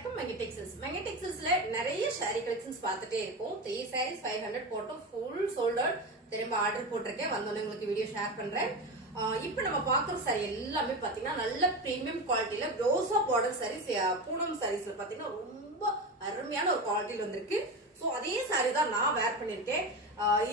வணக்கம் மெங்கடெக்ஸ்டைல்ஸ்ல நிறைய sorry collections பார்த்துட்டே இருக்கும். 3 sarees 500 போட்டோம், ஃபுல் சோல்ட் அவுட். திரும்ப ஆர்டர் போட்டிருக்கேன், வந்தோடனே உங்களுக்கு வீடியோ ஷேர் பண்றேன். இப்போ நம்ம பாக்குற சாரி எல்லாமே பாத்தீங்கன்னா நல்ல பிரீமியம் குவாலிட்டியில ரோசா பார்டர் சாரீஸ், பூனம் சாரீஸ்ல பாத்தீங்கன்னா ரொம்ப அருமையான ஒரு குவாலிட்டியில வந்திருக்கு. சோ அதே சாரி தான் நான் வேர் பண்ணிருக்கேன்.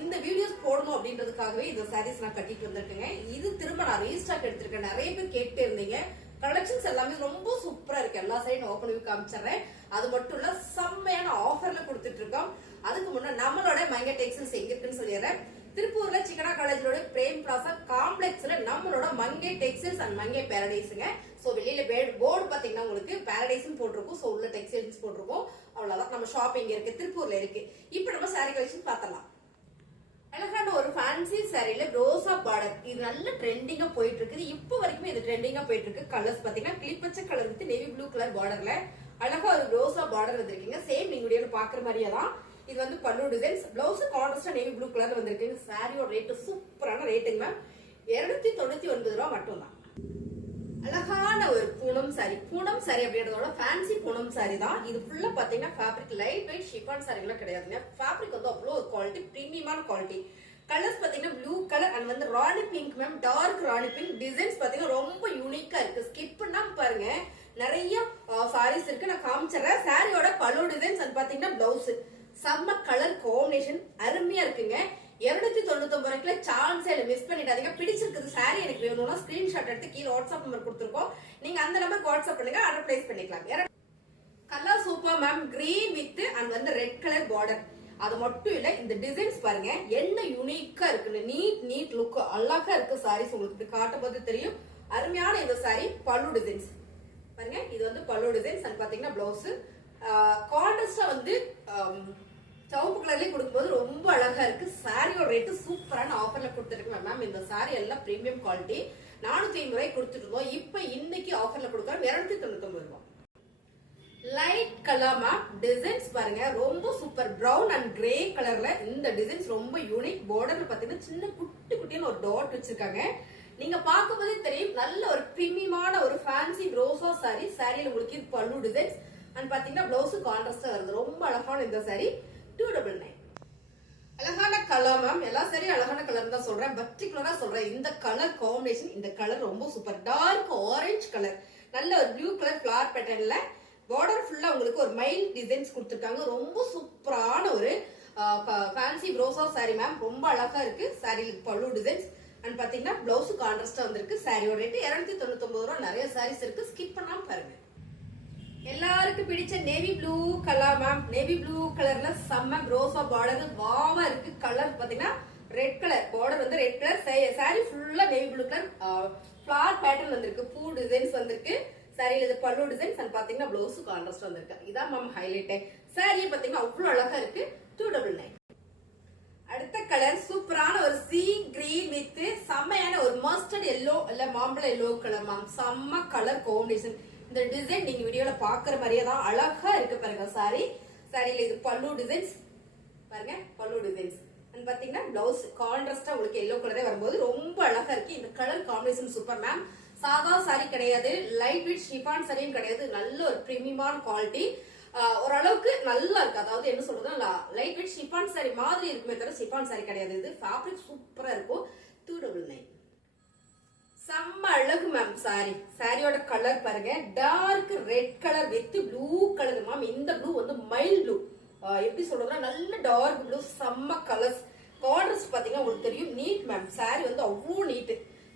இந்த வீடியோஸ் போடணும் அப்படின்றதுக்காகவே இந்த சாரீஸ் நான் கட்டிட்டு வந்திருக்கேங்க. இது திரும்ப நான் ரீஸ்டாக் எடுத்திருக்கேன். நிறைய பேர் கேட்டு இருந்தீங்க. கலெக்ஷன்ஸ் எல்லாமே ரொம்ப சூப்பரா இருக்கு. எல்லா சைடும் ஓபன் பண்ணி காமிச்சிடுறேன். அது மட்டும் இல்ல, செம்மையான ஆஃபர்ல கொடுத்துட்டு இருக்கோம். அதுக்கு முன்னாடி நம்மளோட மங்கை டெக்ஸ்டைல்ஸ் எங்க இருக்குன்னு சொல்லிடுறேன். திருப்பூர்ல சிக்கனா காலேஜோட பிரேம் பிளாசா காம்ப்ளெக்ஸ்ல நம்மளோட மங்கை டெக்ஸ்டைல்ஸ் அண்ட் மங்கை பாரடைஸ்ங்க. சோ வெளியில போர்டு பாத்தீங்கன்னா உங்களுக்கு பாரடைஸ் போட்டிருக்கும், சோ உள்ள டெக்ஸ்டைல்ஸ் போட்டிருக்கும். அவ்வளவுதான், நம்ம ஷாப் இங்க இருக்கு, திருப்பூர்ல இருக்கு. இப்ப நம்ம சாரி கலெக்ஷன் பார்த்தலாம். அழகான ஒரு ஃபேன்சி சாரியில ரோசா பார்டர், இது நல்ல ட்ரெண்டிங்கா போயிட்டு இருக்குது. இப்போ வரைக்குமே இது ட்ரெண்டிங்கா போயிட்டு இருக்கு. கலர்ஸ் பாத்தீங்கன்னா கிளிப்பச்சை colour with navy blue colour பார்டர்ல அழகா ஒரு ரோசா பார்டர் வந்திருக்கீங்க. சேம் நீங்க வீடியோல பாக்குற மாதிரியே தான். இது வந்து பல்லு டிசைன்ஸ், பிளவுஸ் கான்ட்ராஸ்டா நேவி ப்ளூ கலர் வந்திருக்கீங்க. சாரியோட ரேட்டு சூப்பரான ரேட்டுங்க மேம். 299 ரூபாய் மட்டும் தான். அழகான ஒரு பூனம் சாரி அப்படின்றதோட ஃபேன்சி பூனம் சாரி தான். இது ஃபுல்லா பாத்தீங்கன்னா ஃபேப்ரிக் லைட் வெயிட் ஷிஃபான் சாரிலாம் கிடையாதுங்க. ஃபேப்ரிக் வந்து அவ்வளவு ஒரு குவாலிட்டி, பிரீமியமான குவாலிட்டி. கலர்ஸ் பாத்தீங்கன்னா ப்ளூ கலர் அண்ட் வந்து rani pink ma'am, dark rani pink. Designs பாத்தீங்கன்னா ரொம்ப யூனிக்கா இருக்கு. ஸ்கிப் பண்ணாம பாருங்க, நிறைய சாரீஸ் இருக்கு, நான் காமிச்சிடுறேன். சாரியோட பல்லு டிசைன்ஸ் அண்ட் பாத்தீங்கன்னா பிளவுஸ் செம்ம கலர் காம்பினேஷன் அருமையா இருக்குங்க. 299 ரூபாய்க்குல சான்ஸே இல்ல, மிஸ் பண்ணிடாதீங்க. பிடிச்சிருக்குது சாரி எனக்கு வேணும்னா ஸ்கிரீன்ஷாட் எடுத்து கீழே வாட்ஸ்அப் நம்பர் கொடுத்துருக்கோம், நீங்க அந்த நம்பருக்கு வாட்ஸ்அப் பண்ணுங்க, ஆர்டர் பிளேஸ் பண்ணிக்கலாம். Colour super ma'am, green with and வந்து ரெட் கலர் பார்டர். அது மட்டும் இல்ல, இந்த டிசைன்ஸ் பாருங்க என்ன யூனிக்கா இருக்குன்னு. நீட் லுக் அழகா இருக்கு. சாரீஸ் உங்களுக்கு இப்படி காட்டும் போது தெரியும். அருமையான இந்த சாரி பல்லு டிசைன்ஸ் பாருங்க. இது வந்து பல்லு டிசைன்ஸ் அண்ட் பாத்தீங்கன்னா பிளவுஸ் கான்ட்ராஸ்டா வந்து சவுப்பு கலர்லயே கொடுக்கும்போது ரொம்ப அழகா இருக்கு. சாரியோட ரேட்டு சூப்பரான ஆஃபர்ல கொடுத்துருக்கேன் மேம். இந்த சாரி எல்லாம் பிரீமியம் குவாலிட்டி. 450 ரூபாய்க்கு கொடுத்துட்டு இருந்தோம். இப்ப இன்னைக்கு ஆஃபர்ல கொடுக்குறோம் 299 ரூபாய். லைட் கலர் மேம், டிசைன்ஸ் பாருங்க ரொம்ப சூப்பர். பிரவுன் அண்ட் கிரே கலர்ல இந்த டிசைன்ஸ் ரொம்ப யூனிக். பார்டர்ல பாத்தீங்கன்னா சின்ன குட்டி குட்டியான ஒரு டாட் வச்சிருக்காங்க. நீங்க பார்க்கும்போதே தெரியும் நல்ல ஒரு பிரீமியமான ஒரு ஃபேன்சி ரோசா சாரி. சாரியில உங்களுக்கு இது பல்லு டிசைன்ஸ் அண்ட் பாத்தீங்கன்னா பிளவுஸ் கான்ட்ராஸ்டா வருது. ரொம்ப அழகான இந்த சாரி 299. அழகான கலர் மேம், எல்லா சரியும் அழகான கலர் தான் சொல்றேன், பர்டிகுலரா சொல்றேன். இந்த கலர் காம்பினேஷன், இந்த கலர் ரொம்ப சூப்பர். டார்க் ஆரஞ்சு கலர், நல்ல ஒரு ப்ளூ கலர் ஃபிளவர் பேட்டர்ன்ல பார்டர் ஃபுல்லா உங்களுக்கு ஒரு மைல் டிசைன்ஸ் கொடுத்திருக்காங்க. ரொம்ப சூப்பரான ஒரு ஃபேன்சி ரோசா சாரி மேம். ரொம்ப அழகா இருக்கு. சாரி பல்லு டிசைன்ஸ் அண்ட் பாத்தீங்கன்னா பிளவுஸ் கான்ட்ராஸ்டா வந்திருக்கு. சாரியோட ரேட் 299 ரூபாய். நிறைய சாரீஸ் இருக்கு, ஸ்கிப் பண்ணாம பாருங்க. எல்லாருக்கும் பிடிச்ச navy blue colour ma'am. Navy blue கலர்ல செம்ம ரோசா பார்டர் வாவா இருக்கு. கலர் பாத்தீங்கன்னா ரெட் கலர் பார்டர் வந்து ரெட் கலர். சாரி ஃபுல்லா navy blue colour flower pattern வந்திருக்கு. பூ டிசைன்ஸ் வந்திருக்கு. சாரியில இது பல்லு டிசைன்ஸ் அண்ட் பாத்தீங்கன்னா பிளவுஸ் கான்ட்ராஸ்ட் வந்திருக்கு. இதான் மேம் ஹைலைட். சாரியை பாத்தீங்கன்னா அவ்வளவு அழகா இருக்கு. 299. அடுத்த கலர் சூப்பரான ஒரு சீ கிரீன் வித் செம்மையான ஒரு மஸ்டர்ட் எல்லோ இல்ல மாம்பழ எல்லோ கலர் மேம். செம்ம கலர் காம்பினேஷன். இந்த டிசைன் நீங்க வீடியோல பாக்குற மாதிரியே தான் அழகா இருக்கு பாருங்க. சாரியில இது பல்லு டிசைன்ஸ் பாருங்க, பல்லு டிசைன்ஸ் அண்ட் பாத்தீங்கன்னா பிளவுஸ் கான்ட்ராஸ்டா உங்களுக்கு எல்லோ கலரே வரும்போது ரொம்ப அழகா இருக்கு. இந்த கலர் காம்பினேஷன் சூப்பர் மேம். சாதா சாரி கிடையாது, லைட் வெயிட் ஷிஃபான் சாரியும் கிடையாது. நல்ல ஒரு பிரீமியமான குவாலிட்டி, ஓரளவுக்கு நல்லா இருக்கு. அதாவது என்ன சொல்றதுன்னா லைட் வெயிட் ஷிஃபான் சாரி மாதிரி இருக்குமே தவிர ஷிஃபான் சாரி கிடையாது. இது ஃபேப்ரிக் சூப்பரா இருக்கும். 299. செம்ம அழகு மேம் சாரி. சாரியோட கலர் பாருங்க, dark red colour with blue colour ma'am. இந்த ப்ளூ வந்து மைல் ப்ளூ, எப்படி சொல்றதுன்னா நல்ல டார்க் ப்ளூ. செம்ம கலர்ஸ் கான்ட்ராஸ்ட் பாத்தீங்கன்னா உங்களுக்கு தெரியும். நீட் மேம், சாரி வந்து அவ்வளவு நீட்.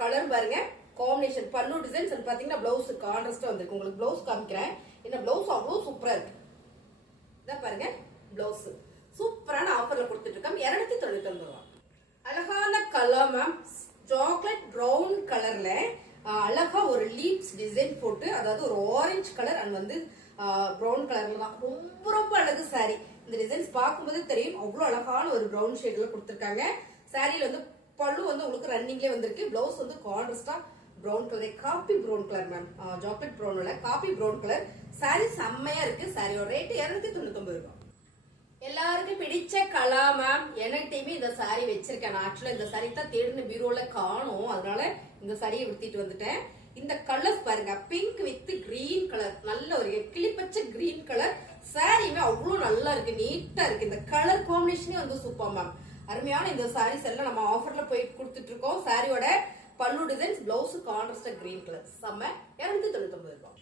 கலர் பாருங்க காம்பினேஷன் பல்லு டிசைன்ஸ் பாத்தீங்கன்னா பிளவுஸ் கான்ட்ராஸ்டா வந்திருக்கு. உங்களுக்கு பிளவுஸ் காமிக்கிறேன். என்ன பிளவுஸ் அவ்வளவு சூப்பரா இருக்கு. இதான் பாருங்க பிளவுஸ் சூப்பரான ஆஃபர்ல கொடுத்துட்டு இருக்கோம். 299 ரூபாய். அழகான கலர் மேம், சாக்லேட் பிரவுன் கலர்ல அழகா ஒரு லீப்ஸ் டிசைன் போட்டு, அதாவது ஒரு ஆரஞ்சு கலர் அண்ட் வந்து பிரவுன் கலர்ல தான். ரொம்ப ரொம்ப அழகு சாரி. இந்த டிசைன்ஸ் பார்க்கும்போது தெரியும் அவ்வளவு அழகான ஒரு பிரவுன் ஷேட்ல கொடுத்திருக்காங்க. சாரியில வந்து பல்லு வந்து உங்களுக்கு ரன்னிங்லேயே வந்திருக்கு. பிளவுஸ் வந்து கான்ட்ராஸ்டா brown colour, coffee brown colour ma'am. Chocolate பிரவுன்ல காபி பிரவுன் கலர். சாரி செம்மையா இருக்கு. சாரியோட ரேட் 299 ரூபாய். எல்லாருக்கும் பிடிச்ச கலர் மேம். எனக்கிட்டயுமே இந்த சாரி வச்சிருக்கேன். ஆக்சுவலா இந்த சாரி தான் தேடுன பீரோல காணும், அதனால இந்த சாரியை விடுத்திட்டு வந்துட்டேன். இந்த கலர்ஸ் பாருங்க, பிங்க் வித் கிரீன் கலர், நல்ல ஒரு கிளிப்பச்சை கிரீன் கலர். சாரியுமே அவ்வளவு நல்லா இருக்கு, நீட்டா இருக்கு. இந்த கலர் காம்பினேஷனே வந்து சூப்பர் மேம். அருமையான இந்த சாரீஸ் எல்லாம் நம்ம ஆஃபர்ல போய் கொடுத்துட்டு இருக்கோம். சாரியோட பல்லு டிசைன்ஸ், பிளவுஸ் கான்ட்ராஸ்டா கிரீன் கலர், செம்ம 299 ரூபாய்.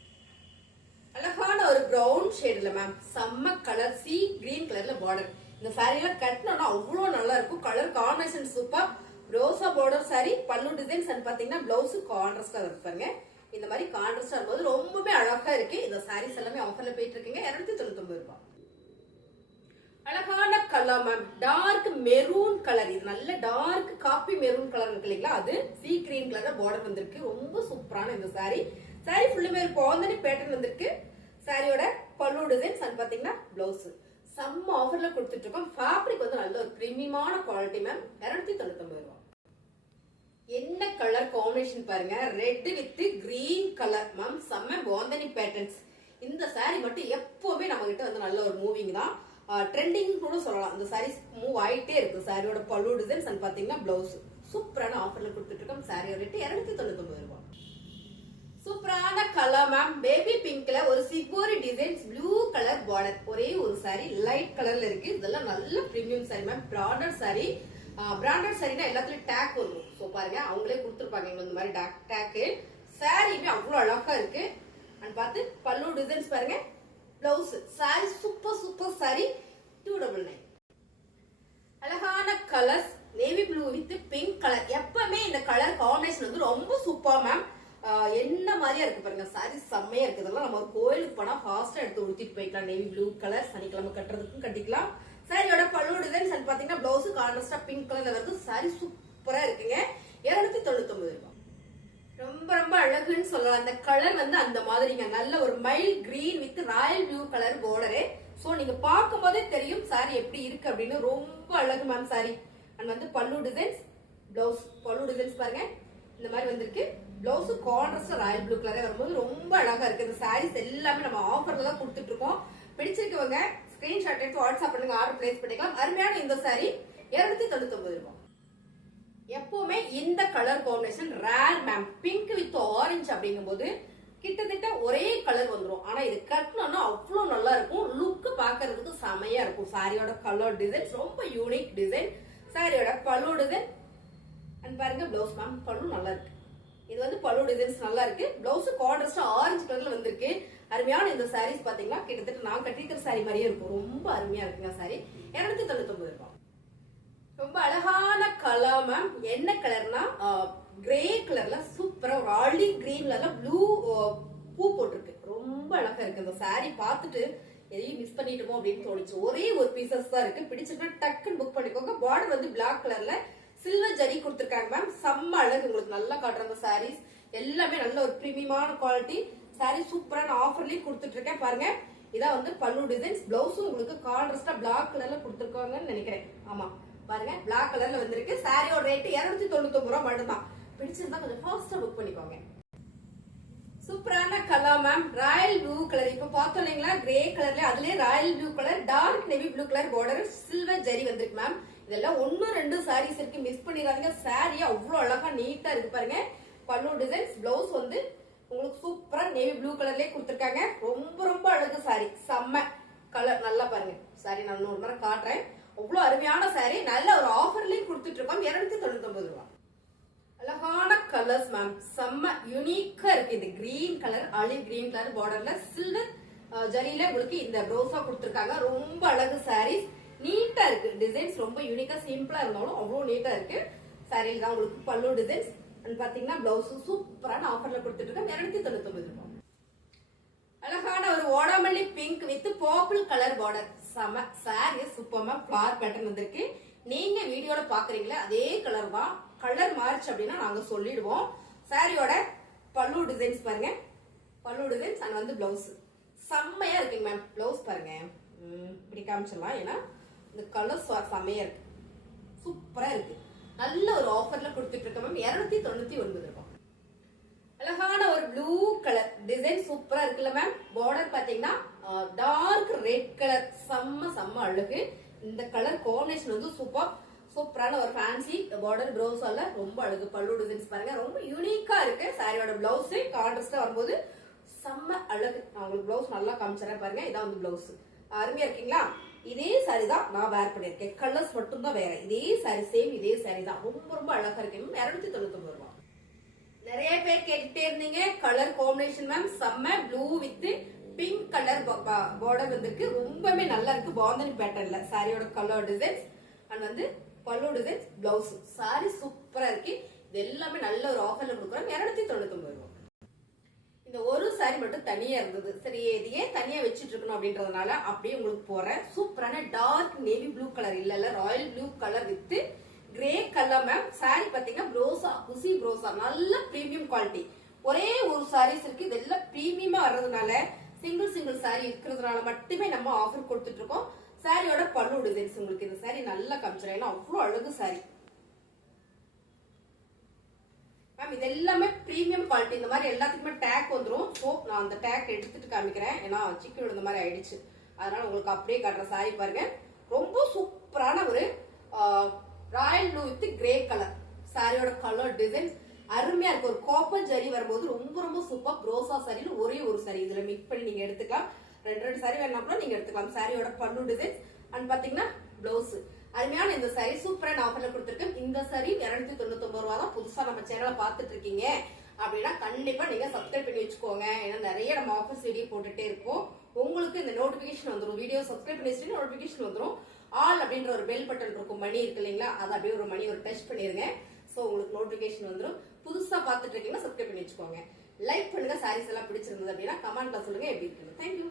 அழகான ஒரு பிரவுன் ஷேட்ல மேம், செம்ம கலர், சி கிரீன் கலர்ல பார்டர். இந்த சாரீல கட்டினோம்னா அவ்வளவு நல்லா இருக்கும். Colour combination super. ரோசா border sari, pallu designs and பாத்தீங்கன்னா பிளவுஸ் கான்ட்ராஸ்டா இருப்பாங்க. இந்த மாதிரி கான்ட்ராஸ்டா இருக்கும்போது ரொம்பவே அழகா இருக்கு. இந்த சாரீஸ் எல்லாமே ஆஃபர்ல போயிட்டு இருக்குங்க, 299 ரூபாய். அழகான colour ma'am, dark maroon colour. இது நல்ல டார்க் காப்பி மெரூன் கலர் இருக்கு இல்லைங்களா, அது சீ கிரீன் கலர்ல பார்டர் வந்திருக்கு. ரொம்ப சூப்பரான இந்த சாரி. சாரி ஃபுல்லுமே ஒரு பாந்தனி பேட்டர்ன் வந்திருக்கு. சாரியோட பல்லு டிசைன்ஸ் அண்ட் பாத்தீங்கன்னா பிளவுஸ் செம்ம ஆஃபர்ல கொடுத்துட்டு இருக்கோம். ஃபேப்ரிக் வந்து நல்ல ஒரு பிரீமியமான குவாலிட்டி மேம், 299 ரூபாய். என்ன கலர் காம்பினேஷன் பாருங்க, red with green colour ma'am, செம்ம பாந்தனி பேட்டர்ன்ஸ். இந்த சாரி மட்டும் எப்பவுமே நம்ம கிட்ட வந்து நல்ல ஒரு மூவிங் தான், ட்ரெண்டிங் கூட சொல்லலாம். இந்த சாரீஸ் மூவ் ஆயிட்டே இருக்கு. சாரியோட பல்லு டிசைன்ஸ் அண்ட் பாத்தீங்கன்னா பிளவுஸ் சூப்பரான ஆஃபர்ல கொடுத்துட்டு இருக்கோம். சாரியோட ரேட் 299 ரூபாய். சூப்பரான கலர் மேம், பேபி பிங்க்ல ஒரு சிகோரி டிசைன்ஸ், ப்ளூ கலர் பார்டர். ஒரே ஒரு சாரி லைட் கலர்ல இருக்கு. இதெல்லாம் நல்ல premium sari ma'am, branded sari. Branded சாரினா எல்லாத்துலயும் டேக் வரும். சோ பாருங்க, அவங்களே கொடுத்துருப்பாங்க இந்த மாதிரி டேக். சாரியுமே அவ்வளவு அழகா இருக்கு. அண்ட் பார்த்து பல்லு டிசைன்ஸ் பாருங்க, blouse. Sorry super super sorry, 299. அழகான colours, navy blue with pink colour. எப்பவுமே இந்த கலர் காம்பினேஷன் வந்து ரொம்ப சூப்பர் மேம். என்ன மாதிரியா இருக்கு பாருங்க, சாரி செம்மையா இருக்கு. இதெல்லாம் நம்ம ஒரு கோயிலுக்கு போனா ஃபாஸ்டா எடுத்து உடுத்திட்டு போய்க்கலாம். நேவி ப்ளூ கலர் சனிக்கிழமை கட்டுறதுக்கும் கட்டிக்கலாம். சாரியோட பல்லு டிசைன்ஸ் அண்ட் பாத்தீங்கன்னா பிளவுஸ் கான்ட்ராஸ்டா பிங்க் கலர்ல வருது. சாரி சூப்பரா இருக்குங்க, 299 ரூபாய். ரொம்ப ரொம்ப அழகுன்னு சொல்லலாம். அந்த கலர் வந்து அந்த மாதிரிங்க, நல்ல ஒரு mild green with Royal blue colour border. So நீங்க பார்க்கும் போதே தெரியும் சாரி எப்படி இருக்கு அப்படின்னு. ரொம்ப அழகு மேம் சாரி. அண்ட் வந்து பல்லு டிசைன்ஸ், பிளவுஸ். பல்லு டிசைன்ஸ் பாருங்க இந்த மாதிரி வந்திருக்கு. பிளவுஸ் கான்ட்ராஸ்டா ராயல் ப்ளூ கலரே வரும்போது ரொம்ப அழகா இருக்கு. இந்த சாரீஸ் எல்லாமே நம்ம ஆஃபர்ல தான் கொடுத்துட்டு இருக்கோம். பிடிச்சிருக்கவங்க ஸ்கிரீன்ஷாட் எடுத்து வாட்ஸ்அப் பண்ணுங்க, ஆர்டர் பிளேஸ் பண்ணிக்கலாம். அருமையான இந்த சாரி 299 ரூபாய். எப்பவுமே இந்த colour combination rare ma'am. Pink with orange அப்படிங்கும் போது கிட்டத்தட்ட ஒரே கலர் வந்துடும். ஆனா இது கட்டணும்னா அவ்வளவு நல்லா இருக்கும். லுக் பாக்குறதுக்கு செமையா இருக்கும். சாரியோட கலர் டிசைன்ஸ் ரொம்ப யூனிக் டிசைன். சாரியோட பல்லு டிசைன் அண்ட் பாருங்க பிளவுஸ் மேம், பல்லு நல்லா இருக்கு. இது வந்து பல்லு டிசைன்ஸ் நல்லா இருக்கு. பிளவுஸ் கான்ட்ராஸ்டா ஆரஞ்சு கலர்ல வந்திருக்கு. அருமையான இந்த சாரீஸ் பாத்தீங்கன்னா கிட்டத்தட்ட நான் கட்டிருக்கிற சாரி மாதிரியே இருக்கும். ரொம்ப அருமையா இருக்குங்க சாரி, 299 ரூபாய். ரொம்ப அழகான கலர் மேம். என்ன கலர்னா கிரே கலர்ல சூப்பரா ஒரு ஆலிவ் கிரீன்ல ப்ளூ பூ போட்டிருக்கு. ரொம்ப அழகா இருக்கு. இந்த சாரி பார்த்துட்டு எதையும் மிஸ் பண்ணிட்டோமோ அப்படின்னு தோணுச்சு. ஒரே ஒரு பீசஸ் தான் இருக்கு. பிடிச்சிருந்தா டக்குன்னு புக் பண்ணிக்கோங்க. பார்டர் வந்து பிளாக் கலர்ல சில்வர் ஜரி கொடுத்திருக்காங்க மேம். செம்ம அழகு, உங்களுக்கு நல்லா காட்டுறாங்க. சாரீஸ் எல்லாமே நல்ல ஒரு பிரீமியமான குவாலிட்டி. சாரி சூப்பரான ஆஃபர்லயும் கொடுத்துட்டு இருக்கேன் பாருங்க. இதான் வந்து பல்லு டிசைன்ஸ். பிளவுஸும் உங்களுக்கு கான்ட்ராஸ்டா பிளாக் கலர்ல கொடுத்திருக்காங்கன்னு நினைக்கிறேன். ஆமா பாருங்க, பிளாக் கலர்ல வந்திருக்கு. சாரியோட ரேட் 299 ரூபாய் மட்டும்தான். பிடிச்சிருந்தா கொஞ்சம் ஃபாஸ்டா புக் பண்ணிக்கோங்க. சூப்பரான colour ma'am, royal blue colour. இப்ப பார்த்தோம் இல்லைங்களா, கிரே கலர்ல அதுலயே royal blue colour, dark navy blue colour border, silver zari வந்திருக்கு மேம். இதெல்லாம் 1-2 சாரீஸ் இருக்கு, மிஸ் பண்ணிடாதீங்க. சாரி அவ்வளவு அழகா நீட்டா இருக்கு பாருங்க. பல்லு டிசைன்ஸ், பிளவுஸ் வந்து உங்களுக்கு சூப்பரா நேவி ப்ளூ கலர்லயே கொடுத்திருக்காங்க. ரொம்ப ரொம்ப அழகு சாரி, செம்ம கலர். நல்லா பாருங்க சாரி, நான் இன்னொரு முறை காட்டுறேன். அவ்வளவு அருமையான சாரி, நல்ல ஒரு ஆஃபர்லயும் கொடுத்துட்டு இருக்கோம். 299 ரூபாய். அழகான கலர்ஸ் மேம், செம்ம யூனிக்கா இருக்கு. இது green colour, olive green colour பார்டர்ல சில்வர் ஜரியில உங்களுக்கு இந்த ப்ளவுஸா கொடுத்திருக்காங்க. ரொம்ப அழகு சாரீஸ், நீட்டா இருக்கு. டிசைன்ஸ் ரொம்ப யூனிக்கா, சிம்பிளா இருந்தாலும் அவ்வளவு நீட்டா இருக்கு. சாரியில தான் உங்களுக்கு பல்லு டிசைன்ஸ் அண்ட் பாத்தீங்கன்னா பிளவுஸ் சூப்பரான ஆஃபர்ல கொடுத்துட்டு இருக்கோம். 299 ரூபாய். அழகான ஒரு ஓடாமல்லி pink with purple colour border. செம சாரி, சூப்பர்மா ஃபிளவர் பேட்டர்ன் வந்திருக்கு. நீங்க வீடியோல பாக்குறீங்களா அதே கலர் தான். கலர் மாறிச்சு அப்படின்னா நாங்க சொல்லிடுவோம். சாரியோட பல்லு டிசைன்ஸ் பாருங்க, பல்லு டிசைன்ஸ் அண்ட் வந்து பிளவுஸ் செம்மையா இருக்குங்க மேம். பிளவுஸ் பாருங்க, இப்படி காமிச்சிடலாம். ஏன்னா இந்த கலர் செம்மையா இருக்கு, சூப்பரா இருக்கு. நல்ல ஒரு ஆஃபர்ல கொடுத்துட்டு இருக்க மேம். 299 ரூபாய். அழகான ஒரு ப்ளூ கலர் டிசைன் சூப்பரா இருக்குல்ல மேம். பார்டர் பாத்தீங்கன்னா டார்க் ரெட் கலர், செம்ம செம்ம அழகு. இந்த கலர் காம்பினேஷன் வந்து சூப்பரான ஒரு ஃபேன்சி பார்டர் ப்ளவுஸால ரொம்ப அழகு. பல்லு டிசைன்ஸ் பாருங்க, ரொம்ப யூனிக்கா இருக்கு. சாரியோட பிளவுஸ் கான்ட்ராஸ்டா வரும்போது செம்ம அழகு. நான் உங்களுக்கு பிளவுஸ் நல்லா காமிச்சறேன் பாருங்க. இதான் வந்து பிளவுஸ். அருமையா இருக்கீங்களா? இதே சாரி தான் நான் வேர் பண்ணிருக்கேன். கலர்ஸ் மட்டும் தான் வேற. இதே சாரி சேம் இதே சாரி தான். ரொம்ப ரொம்ப அழகா இருக்கு. 299 ரூபாய். நிறைய பேர் கேட்டுட்டே இருந்தீங்க கலர் காம்பினேஷன் மேம் செம்ம blue with pink colour border வந்திருக்கு. ரொம்பவே நல்லா இருக்கு. பாந்தனி பேட்டர்ன்ல சாரியோட கலர் டிசைன்ஸ் அண்ட் வந்து பல்லு டிசைன்ஸ் பிளவுஸ். சாரி சூப்பரா இருக்கு. இது எல்லாமே நல்ல ஒரு ஆஃபர்ல கொடுக்குறோம். 299 ரூபாய். இந்த ஒரு சாரி மட்டும் தனியா இருந்தது. சரி இதையே தனியா வச்சிட்டு இருக்கணும் அப்படின்றதுனால அப்படியே உங்களுக்கு போறேன். சூப்பரான டார்க் நேவி ப்ளூ கலர் இல்ல Royal blue colour with grey colour ma'am. Sorry பாத்தீங்கன்னா ப்ரோசா குசி ப்ரோசா நல்ல பிரீமியம் குவாலிட்டி. ஒரே ஒரு சாரீஸ் இருக்கு. இதெல்லாம் பிரீமியமா வர்றதுனால சிங்கிள் சாரி இருக்கிறதுனால மட்டுமே நம்ம ஆஃபர் கொடுத்துட்டு இருக்கோம். சாரியோட பல்லு டிசைன்ஸ் உங்களுக்கு இந்த சாரி நல்லா காமிச்சிடும். ஏன்னா அவ்வளவு அழகு சாரி மேம். இது எல்லாமே பிரீமியம் குவாலிட்டி. இந்த மாதிரி எல்லாத்துக்குமே டேக் வந்துடும். ஸோ நான் அந்த டேக் எடுத்துட்டு காமிக்கிறேன். ஏன்னா சிக்கன் இந்த மாதிரி ஆயிடுச்சு. அதனால உங்களுக்கு அப்படியே காட்டுற சாரி பாருங்க. ரொம்ப சூப்பரான ஒரு Royal blue with grey colour. சாரியோட கலர் டிசைன் அருமையா இருக்கு. ஒரு காப்பர் ஜரி வரும்போது ரொம்ப ரொம்ப சூப்பர். ப்ரோசா சாரியில ஒரே ஒரு சாரி இதுல மிக்ஸ் பண்ணி நீங்க எடுத்துக்கலாம். ரெண்டு சாரி வேணா கூட நீங்க எடுத்துக்கலாம். சாரியோட பல்லு டிசைன் அண்ட் பாத்தீங்கன்னா பிளவுஸ். அருமையான இந்த சாரி சூப்பரான ஆஃபர்ல கொடுத்துருக்கேன். இந்த சாரி 299 ரூபா தான். புதுசா நம்ம சேனலை பாத்துட்டு இருக்கீங்க அப்படின்னா கண்டிப்பா நீங்க சப்ஸ்கிரைப் பண்ணி வச்சுக்கோங்க. ஏன்னா நிறைய நம்ம ஆஃபர்ஸ் வீடியோ போட்டுட்டே இருப்போம். உங்களுக்கு இந்த நோட்டிபிகேஷன் வந்துடும். வீடியோ சப்ஸ்கிரைப் பண்ணி வச்சுட்டு நோட்டிபிகேஷன் வந்துடும். ஆல் அப்படின்ற ஒரு பெல் பட்டன் இருக்கும். மணி இருக்கு இல்லைங்களா? அது அப்படியே ஒரு மணி ஒரு டச் பண்ணிருங்க. சோ உங்களுக்கு நோட்டிபிகேஷன் வந்துடும். புதுசா பாத்துட்டு இருக்கீங்கன்னா சப்ஸ்கிரைப் பண்ணி வச்சுக்கோங்க. லைக் பண்ணுங்க. சாரீஸ் எல்லாம் பிடிச்சிருந்தது அப்படின்னா கமெண்ட்ல சொல்லுங்க எப்படி இருக்குன்னு. தேங்க்யூ.